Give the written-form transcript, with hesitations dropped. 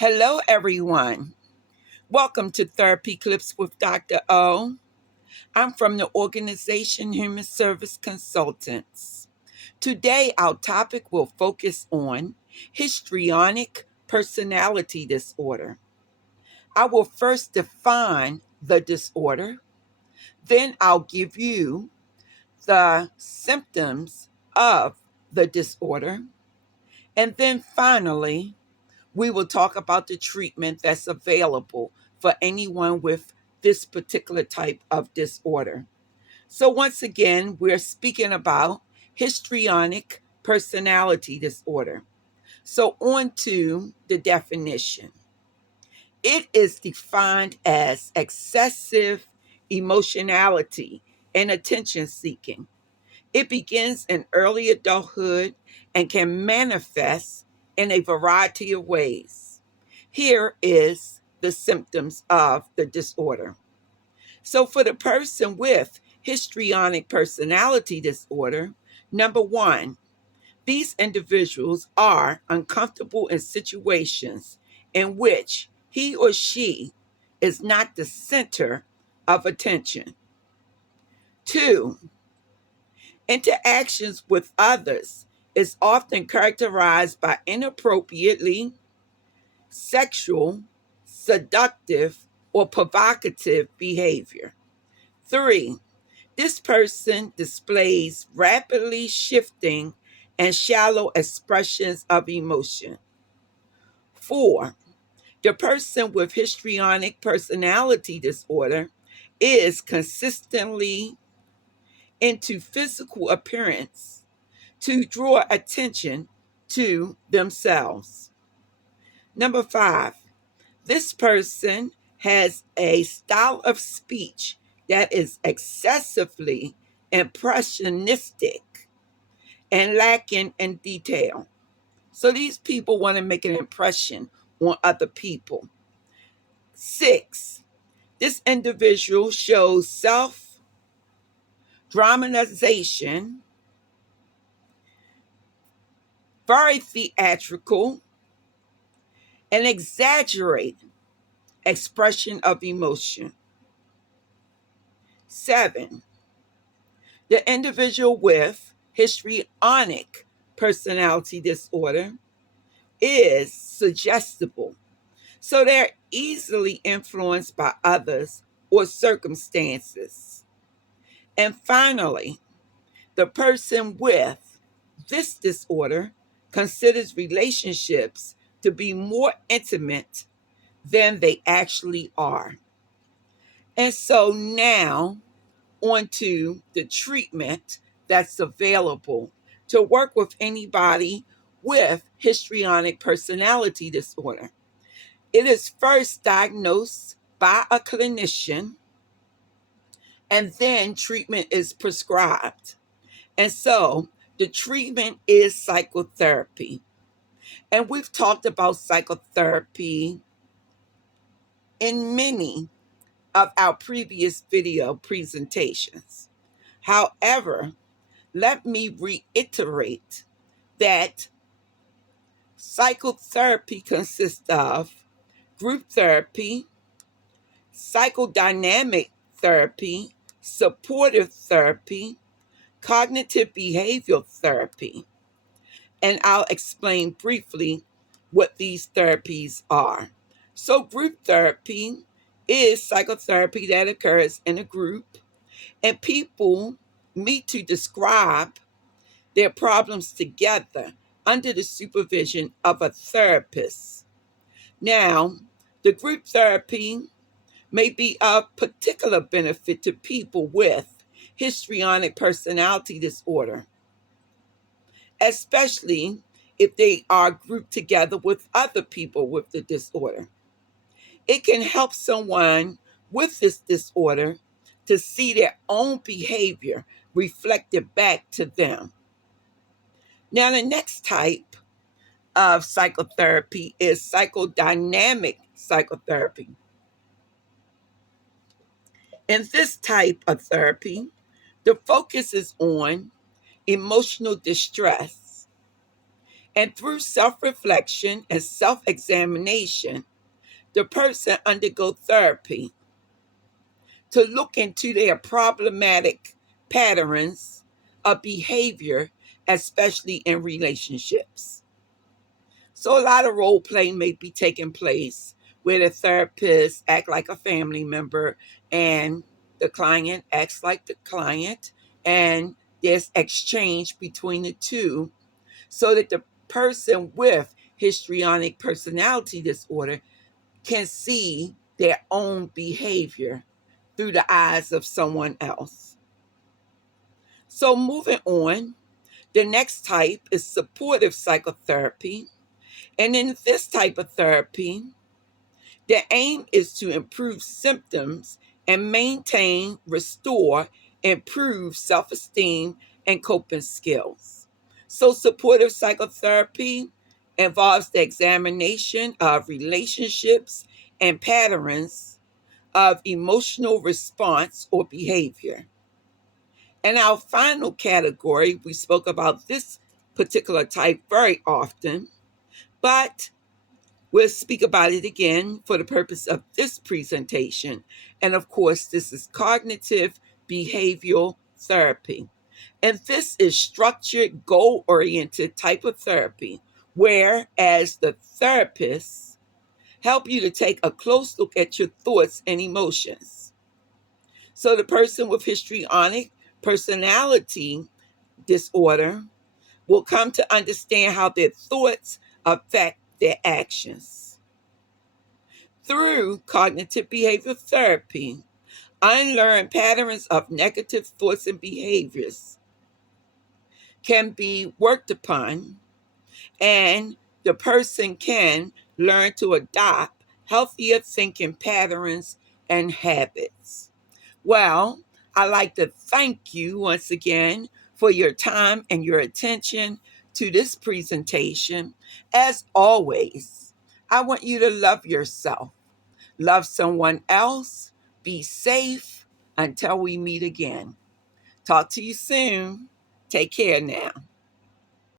Hello, everyone. Welcome to Therapy Clips with Dr. O. I'm from the organization Human Service Consultants. Today, our topic will focus on histrionic personality disorder. I will first define the disorder, then, I'll give you the symptoms of the disorder, and then finally, we will talk about the treatment that's available for anyone with this particular type of disorder. So, once again, we're speaking about histrionic personality disorder. So, on to the definition. It is defined as excessive emotionality and attention seeking. It begins in early adulthood and can manifest in a variety of ways. Here is the symptoms of the disorder. So, for the person with histrionic personality disorder, number one, these individuals are uncomfortable in situations in which he or she is not the center of attention. Two, interactions with others is often characterized by inappropriately sexual, seductive, or provocative behavior. Three, this person displays rapidly shifting and shallow expressions of emotion. Four, the person with histrionic personality disorder is consistently into physical appearance to draw attention to themselves. Number five, this person has a style of speech that is excessively impressionistic and lacking in detail. So these people want to make an impression on other people. Six, this individual shows self dramatization, very theatrical, and exaggerate expression of emotion. Seven, the individual with histrionic personality disorder is suggestible, so they're easily influenced by others or circumstances. And finally, the person with this disorder considers relationships to be more intimate than they actually are. And so now, onto the treatment that's available to work with anybody with histrionic personality disorder. It is first diagnosed by a clinician, and then treatment is prescribed. And so the treatment is psychotherapy. And we've talked about psychotherapy in many of our previous video presentations. However, let me reiterate that psychotherapy consists of group therapy, psychodynamic therapy, supportive therapy, cognitive behavioral therapy. And I'll explain briefly what these therapies are. So, group therapy is psychotherapy that occurs in a group, and people meet to describe their problems together under the supervision of a therapist. Now, the group therapy may be of particular benefit to people with histrionic personality disorder, especially if they are grouped together with other people with the disorder. It can help someone with this disorder to see their own behavior reflected back to them. Now, the next type of psychotherapy is psychodynamic psychotherapy. In this type of therapy, the focus is on emotional distress. And through self-reflection and self-examination, the person undergo therapy to look into their problematic patterns of behavior, especially in relationships. So a lot of role play may be taking place where the therapist act like a family member and the client acts like the client, and there's exchange between the two so that the person with histrionic personality disorder can see their own behavior through the eyes of someone else. So moving on, the next type is supportive psychotherapy. And in this type of therapy, the aim is to improve symptoms and maintain, restore, improve self-esteem and coping skills. So supportive psychotherapy involves the examination of relationships and patterns of emotional response or behavior. And our final category, we spoke about this particular type very often, but we'll speak about it again for the purpose of this presentation. And of course, this is cognitive behavioral therapy. And this is structured, goal-oriented type of therapy, whereas the therapists help you to take a close look at your thoughts and emotions. So the person with histrionic personality disorder will come to understand how their thoughts affect their actions. Through cognitive behavioral therapy, unlearned patterns of negative thoughts and behaviors can be worked upon, and the person can learn to adopt healthier thinking patterns and habits. Well, I'd like to thank you once again for your time and your attention to this presentation. As always, I want you to love yourself, love someone else, be safe until we meet again. Talk to you soon. Take care now.